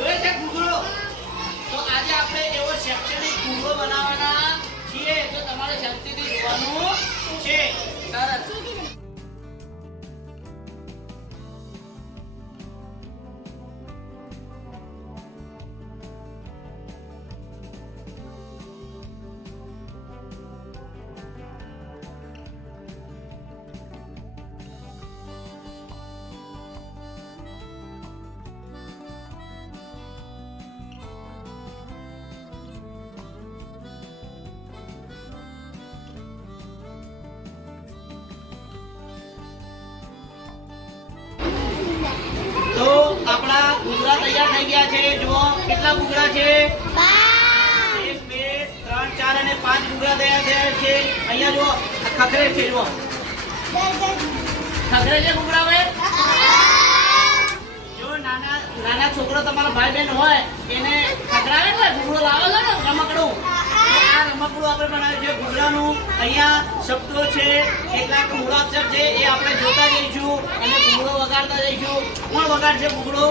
જોયે છે ઘૂઘરો? તો આજે આપણે એવો શૈક્ષણિક ઘૂઘરો બનાવવાના છીએ, તો તમારે શાંતિથી જોવાનું છે. સરસ. તો આપણા ઘૂઘરા તૈયાર થઈ ગયા છે. જુઓ કેટલા ઘૂઘરા છે? 1 2 3 4 અને 5 ઘૂઘરા તૈયાર થયા છે. અહીંયા જુઓ ખખરે છે. જુઓ ખખરે છે ઘૂઘરા ભાઈ. જો નાના છોકરો તમારા ભાઈ બહેન હોય એને ખખરાવે એટલે ઘૂઘરો લાવે છે ને રમકડું. આ રમકડું આપણે બનાવ્યું છે ઘૂઘરાનું. અહીંયા શબ્દો છે, કેટલાક મૂળાક્ષર છે, એ આપણે જોતા જઈશું અને ઘૂઘરો વગાડતા જઈશું. કોણ વગાડશે ઘૂઘરો?